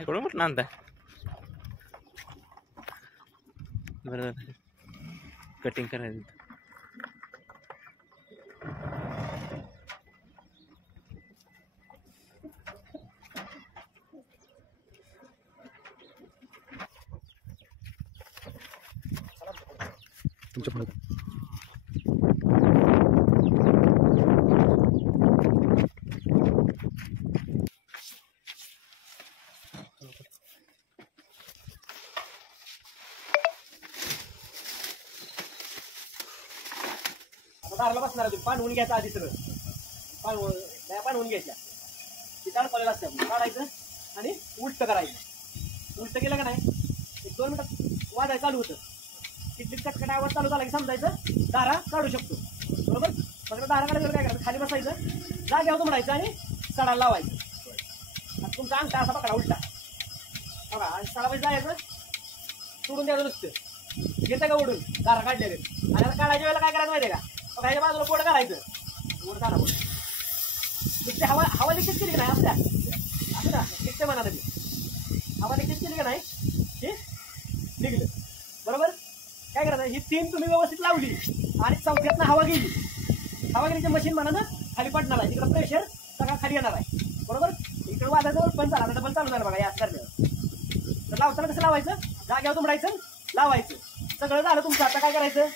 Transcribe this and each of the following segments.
इकडून कुठं आणताय बरं कटिंग करायचं तुमच्या पुढे दाराला बसणार तुम्ही पाणवून घ्यायचं आधी सगळं पाणवून घ्यायच्या ती दार पडलेलं असतं काढायचं आणि उलट करायचं उलट केलं का नाही 1-2 मिनिटात वाजायला चालू होतं किती कटकट आवाज चालू झाला की समजायचं दारा काढू शकतो बरोबर फक्त दारा काढायचं काय करायचं खाली बसायचं जागेवर म्हणायचं आणि सडाला लावायचं तुमचा अंगठा असा पकडा उलटा बघा आणि सडाला जायचं सोडून द्यायचं नसतं घेतं का ओढून दारा काढलेले आणि आता काढायच्या वेळेला काय करायचं माहिती आहे का ह्याच्या बाजूला पोट घालायचं पोट घाला पोट नुसते हवा लिकेज केली का नाही आपल्या असं ना एकटे म्हणा हवा लिकेज केली का नाही हे निघलं बरोबर काय करायचं ही 3 तुम्ही व्यवस्थित लावली आणि 4थ्यातनं हवा गेली मशीन म्हणा ना खाली पडणार आहे तिकडं प्रेशर सगळं खाली येणार आहे बरोबर इकडे वाजायचं पण चाला डबल चालू झालं बघा या करण्यावर तर लावताना कसं लावायचं जाग्यावर तुमडायचं लावायचं सगळं झालं तुमचं आता काय करायचं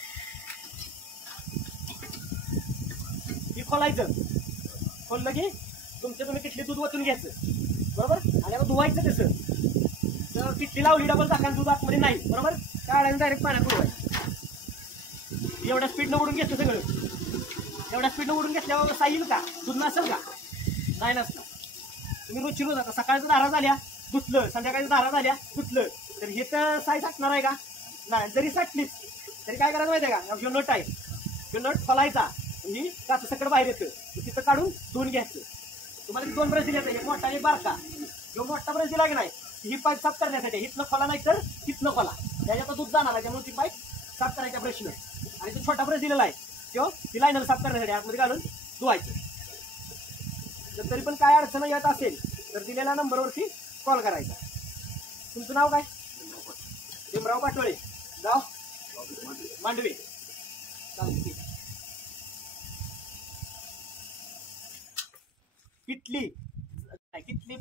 खोलायचं खोललं की तुमचं तुम्ही किटली दूध वतून घ्यायचं बरोबर आणि आता धुवायचं तसं तर किटली लावली डबल टाकायला दूध आतमध्ये नाही बरोबर काढायचं डायरेक्ट पाण्यात बुडवायचं एवढ्या स्पीडनं उडून घेतं सगळं एवढ्या स्पीडनं उडून घेतल्यावर साईल का दूध नसेल का नाही नसतं तुम्ही रोजची रोज आता सकाळचं धारा झाल्या धुतलं संध्याकाळच्या धारा झाल्या धुतलं तर हे तर साई टाकणार आहे का नाही जरी साठलीच तरी काय करायचं माहिती आहे का जो नट आहे जो नट खोलायचा ही काच सगळं बाहेर येतं तिथं काढून धुवून घ्यायचं तुम्हाला 2 ब्रश दिले एक मोठा आणि बारका जो मोठा ब्रश दिला की नाही ही पाईप साफ करण्यासाठी हिथनं खोला नाही तर हिथनं खोला त्याच्यात दूध जाणार आहे त्यामुळे ती पाईप साफ करायच्या ब्रशनं आणि तो छोटा ब्रश दिलेला आहे तो ती लाईनर साफ करण्यासाठी आतमध्ये घालून धुवायचं जर तरी पण काय अडचण येत असेल तर दिलेल्या नंबरवरती कॉल करायचा तुमचं नाव काय भीमराव पाटोळे गाव मांडवे चालते किटली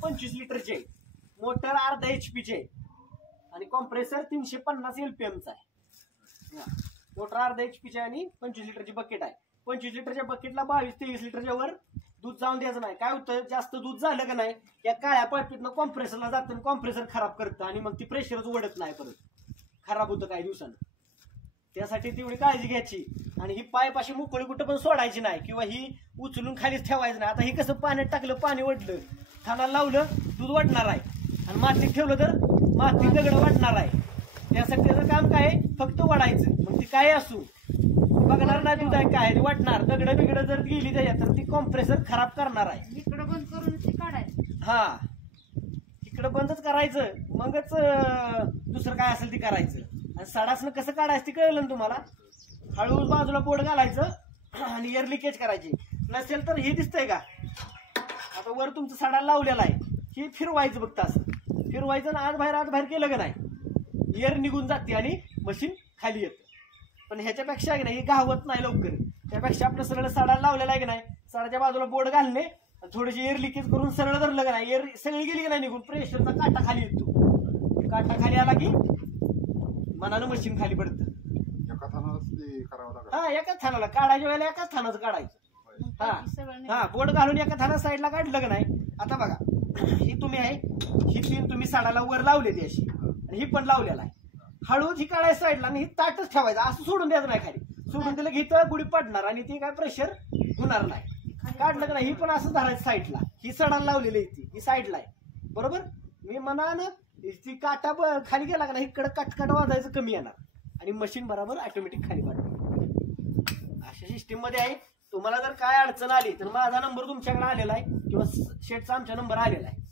25 लिटरची आहे मोटर अर्धा HP चे आणि कॉम्प्रेसर 350 LPM चा आहे मोटर अर्धा HP चे आणि 25 लिटरची बकेट आहे 25 लिटरच्या बकेटला 22-23 लिटरच्या वर दूध जाऊन द्यायचं नाही काय होतं जास्त दूध झालं का नाही या काळ्या पाईपीतनं कॉम्प्रेसरला जातं कॉम्प्रेसर खराब करतं आणि मग ती प्रेशरच ओढत नाही परत खराब होतं काही दिवसानं त्यासाठी तेवढी काळजी घ्यायची आणि ही पाईप अशी मोकळी कुठं पण सोडायची नाही किंवा ही उचलून खालीच ठेवायचं नाही आता ही कसं पाण्यात टाकलं पाणी वडलं खानाला लावलं दूध वाटणार आहे आणि मातीत ठेवलं तर माती दगड वाटणार आहे त्यासाठी त्याचं काम काय फक्त वाढायचं मग ती काय असू बघणार नाही दूध आहे काय वाटणार दगड बिगड जर गेली त्याच्यात तर ती कॉम्प्रेसर खराब करणार आहे इकडं बंद करून ते काढायचं हा इकडं बंदच करायचं मगच दुसरं काय असेल ते करायचं आणि सडासनं कसं काढायचं ते कळलं ना तुम्हाला हळूहळू बाजूला बोट घालायचं आणि एअर लिकेज करायची नसेल तर हे दिसतंय का आता वर तुमचं सडा लावलेला आहे हे फिरवायचं बघता असं फिरवायचं आणि आज बाहेर केलं का नाही एअर निघून जाते आणि मशीन खाली येतं पण ह्याच्यापेक्षा की नाही हे गावत नाही लवकर त्यापेक्षा आपलं सरळ सडा लावलेला आहे की नाही सडाच्या बाजूला बोट घालणे थोडीशी एअर लिकेज करून सरळ धरलं का नाही एअर सगळी गेली की नाही निघून प्रेशरचा काटा खाली येतो काटा खाली आला की मनानं मशीन खाली पडतं हा एकाच थानाला काढायच्या वेळेला एकाच थानाचं काढायचं हा बोट घालून एका थाना साईडला काढलं का नाही आता बघा ही तुम्ही आहे ही 3 तुम्ही साडाला वर लावलेली अशी आणि ही पण लावलेला आहे हळूच ही काढायचं साईडला आणि ही ताटच ठेवायचं असं सोडून द्यायचं नाही खाली सोडून दिलं की इथं गुढी पडणार आणि ती काय प्रेशर होणार नाही काढलं का नाही ही पण असं धरायचं साईडला ही सडाला लावलेली आहे ही साईडला आहे बरोबर मी मनानं ती काटा खाली गेला का नाही इकडं कटकट वाजायचं कमी येणार आणि मशीन बरोबर ऑटोमॅटिक खाली पडणार अशा सिस्टीम मध्ये आहे तुम्हाला जर काय अडचण आली तर माझा नंबर तुमच्याकडे आलेला आहे किंवा शेटचा आमचा नंबर आलेला आहे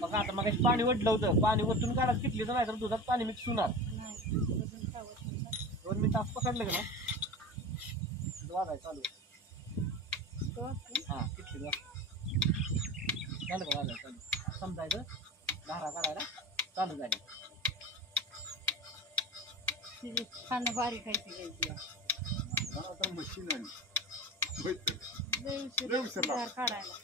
बघा आता मग पाणी वडलं होतं पाणी वरतून काढत किटली तर नाही तर दुधात पाणी मिक्स होणार 2 मिनिट पकडलं का इथं वाजायचं चालू तो असतो. हा किती झालं का वाजायचं चालू समजायचं धारा काढायला चालू झाली तिची खाणं बारीक आहे ती घ्यायची. आता मशीन आहे लय उशीर लय उशीर धार काढायला.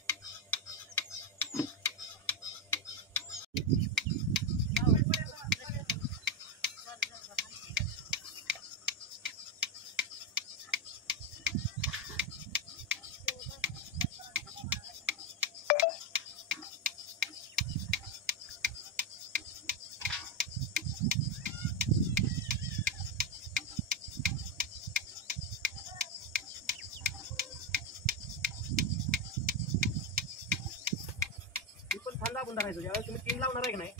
मी पण छान दाबून धरायचो ज्यावेळेस तुम्ही 3 लावणार आहे की नाही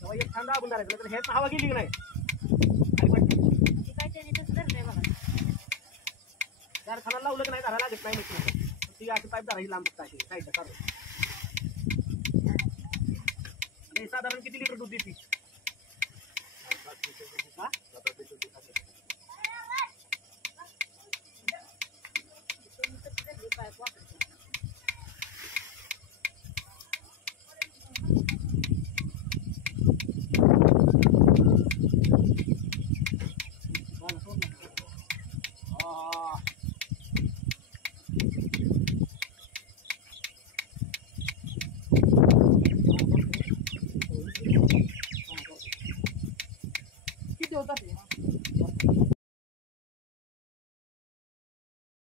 तेव्हा एक छान दाबून धरायचं तर ह्यात हवा गेली की नाही आणि पण ती काय त्याने तसं धरलंय बघा. कारखाना लावलं की नाही धरायला लागत नाही मशीन ती अशी पाईप धरायची लांब अशी साईडला चालू हे साधारण किती लिटर दूध देते हा? तुम्ही तसं धरली पाईप वापरते.